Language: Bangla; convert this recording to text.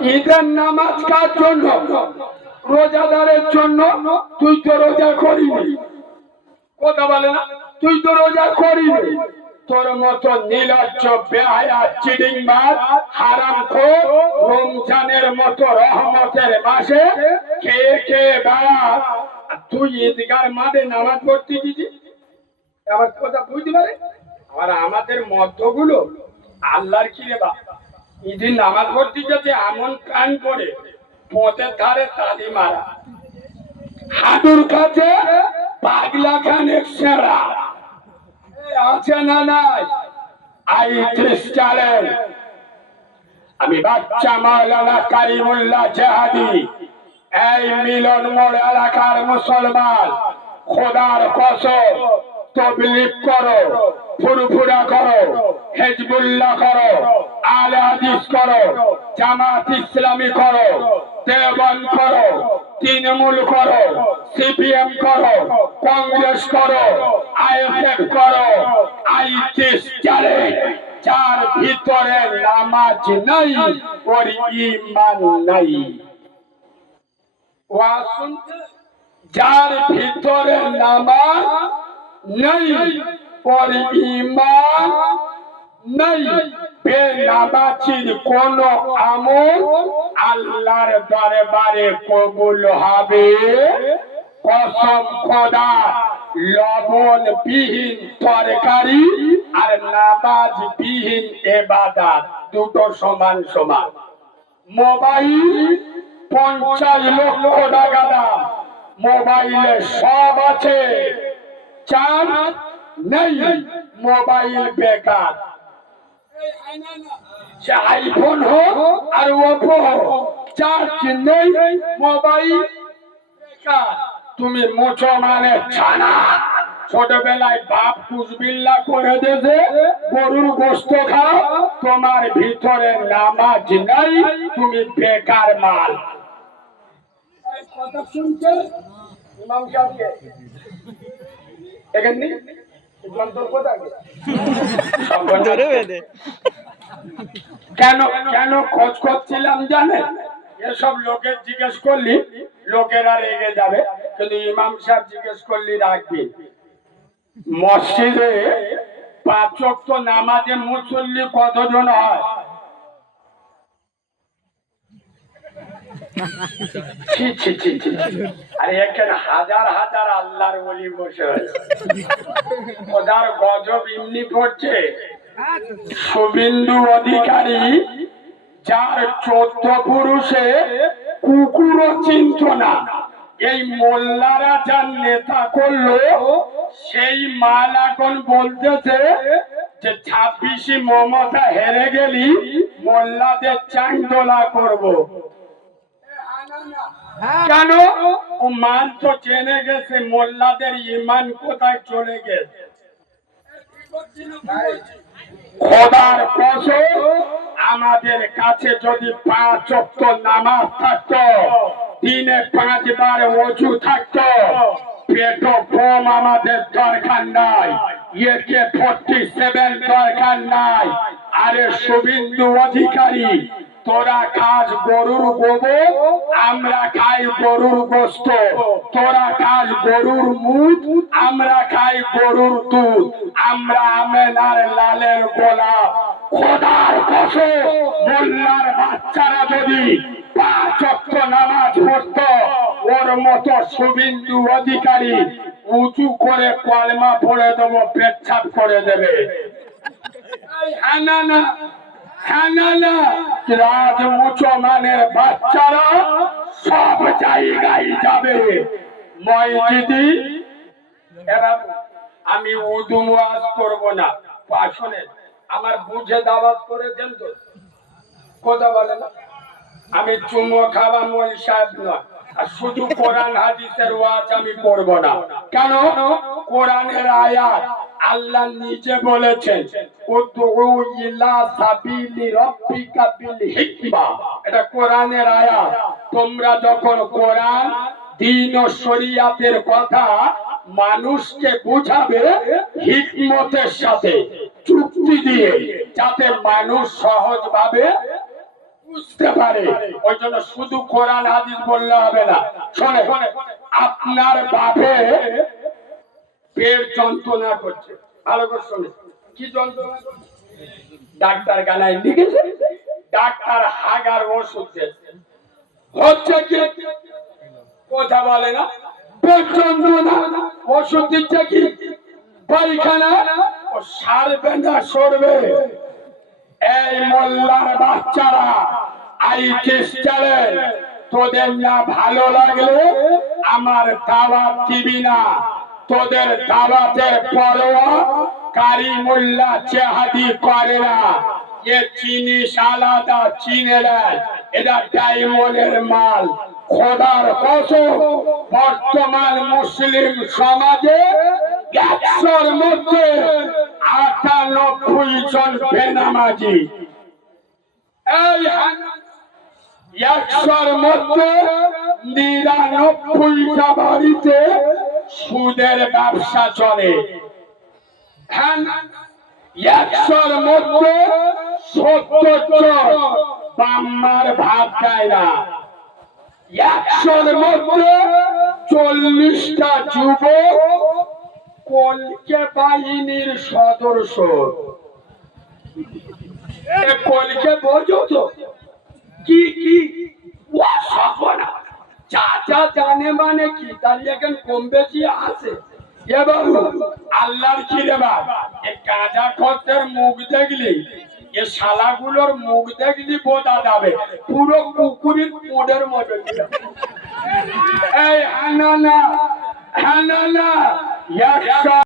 ঈদের নামাজ কার জন্য? রোজাদারের জন্য? তুই তো রোজা করিনি। কথা বলে না? তুই তো রোজা করিনি। তোর মতো নীলজ্জ বেহায়া মতো রহমতের মাসে কে কে বেড়া তুই ঈদগার মাঠে নামাজ পড়তে গেছিস? আমার কথা বুঝতে পারে? আর আমাদের মধ্যগুলো আল্লাহর কি রে বাবা ঈদের নামাজ পড়তে যাচ্ছে এমন কান করে পথের ধারে তালি মারা। হাঁটুর কাছে পাগলা খানের সেরা। আছে না নাই? আই আমি বাচ্চা মাওলানা কারিমুল্লাহ জাহাদি। এই মিলন মোড় এলাকার মুসলমান। খোদার কসম। তবলিগ করো, ফুরফুরা করো, হেজবুল্লাহ করো, আলে হাদিস করো, জামাত ইসলামী করো দেওবন করো, তৃণমূল করো, সিপিএম করো, কংগ্রেস করো, আইএসএফ করো আইটিস চালে যার ভিতরে নামাজ নাই, ওর ইমান নাই। ওয়াজ যার ভিতরে নামাজ নেই। ওর ইমান নেই। বেনামাজির কোন আমল আল্লাহর দরবারে কবুল হবে? কসম খোদা লবণ বিহীন তরকারি আর নামাজ বিহীন এবাদাত দুটো সমান সমান। মোবাইল পঞ্চাশ লক্ষ টাকা দাম। মোবাইলে সব আছে। চার্জ নেই মোবাইল বেকার। আইফোন হোক আর ওপো হোক চার্জ নেই মোবাইল তুমি মুছো মানে ছানা। ছোটবেলায় বাপ কুসবিল্লা করে দেছে গরুর গোস্ত খাও, তোমার ভিতরে নামাজ নাই, তুমি বেকার মাল। কথা শুনছে ইমাম সাহেবকে। ইসলাম কেন কেন খোঁজ করছিলাম জানেন এসব লোকের জিজ্ঞেস করলি লোকেরা রেগে যাবে। কিন্তু ইমাম সাহেব জিজ্ঞেস করলি রাখবি মসজিদে পাঁচ ওয়াক্ত নামাজে মুসল্লি কতজন হয়? আরে এখানে হাজার হাজার আল্লাহর বলি বসে ওদার গজব এমনি পড়ছে। শুভেন্দু অধিকারী, যার চোদ্দ পুরুষে কুকুরও চিনত না। এই মোল্লারা যার নেতা করল, সেই মাল এখন বলতেছে যে ছাব্বিশে মমতা হেরে গেলি, মোল্লাদের চাংদোলা করব। কেন ও মান তো জেনে গেছে, মোল্লাদের ইমান কোথায় চলে গেছে। খোদার কসম আমাদের কাছে যদি পাঁচ অক্ট নামাজ থাকতো, দিনে পাঁচবার অজু থাকতো, পেট বোম আমাদের দরকার নাই। একে ফোর্টি সেভেন দরকার নাই। আরে শুভেন্দু অধিকারী তোরা খাস গরুর গোবর, আমরা খাই গরুর গোস্ত। তোরা খাস গরুর মুখ আমরা খাই গরুর দুধ। আমরা আমেনার লালের গোলাপ খোদার মোল্লার বাচ্চারা যদি নামাজ পড়তো, ওর মতো শুভেন্দু অধিকারী উঁচু করে কলমা পড়ে দেবো, পেচ্ছাপ করে দেবে। না না রাজ মুসলমানের বাচ্চারা সব জায়গায় যাবে। মসজিদি? এবার আমি উদু ওয়াজ করব না। আসলে আমার বুঝে দাওয়াত করেছেন তো। কথা বলে না? আমি চুমো খাওয়া মল সাহেব নয়। আর শুধু কোরআন, হাদিসের ওয়াজ আমি করব না। কেন? কোরআনের আয়াত আল্লাহ নিজে বলেছেন মানুষকে বুঝাবে হিকমতের সাথে, চুক্তি দিয়ে, যাতে মানুষ সহজভাবে বুঝতে পারে। ওই জন্য শুধু কোরআন হাদিস বললে হবে না। শোনে, আপনার বাপে পেট যন্ত্রণা করছে। ভালো করে শোনে। ডাক্তার গানায় লিখেছে, ডাক্তার হাগার ওষুধ হচ্ছে কি? কথা বলে না? ওষুধ দিচ্ছে কি? পায়খানা? ও সারবে না সরবে। এই মোল্লার বাচ্চারা, আই তোদের না ভালো লাগলে আমার দাওয়াত দিবি না। তোদের দাওয়াতের পরোয়া বর্তমান মুসলিম সমাজে একশোর মধ্যে আটানব্বই জন বেনামাজি। একশোর মধ্যে নিরানব্বইটা বাড়িতে সুদের ব্যবসা চলে। হ্যাঁ একশোর মধ্যে সত্তর বাম্মার ভাত খায় না। একশোর মধ্যে চল্লিশটা যুবক কলকে বাহিনীর সদস্য। কলকে বোঝো তো, কি কি? যা যা জানে মানে কি? তার এখন কম বেশি আছে। এ বাবু আল্লাহর কি দেবা? এ গাঁজা খতের মুখ দেখলি? এ শালাগুলোর মুখ দেখলি বোঝা যাবে। পুরো কুকুরের মোদের মতো। এই হানানা হানানা একশো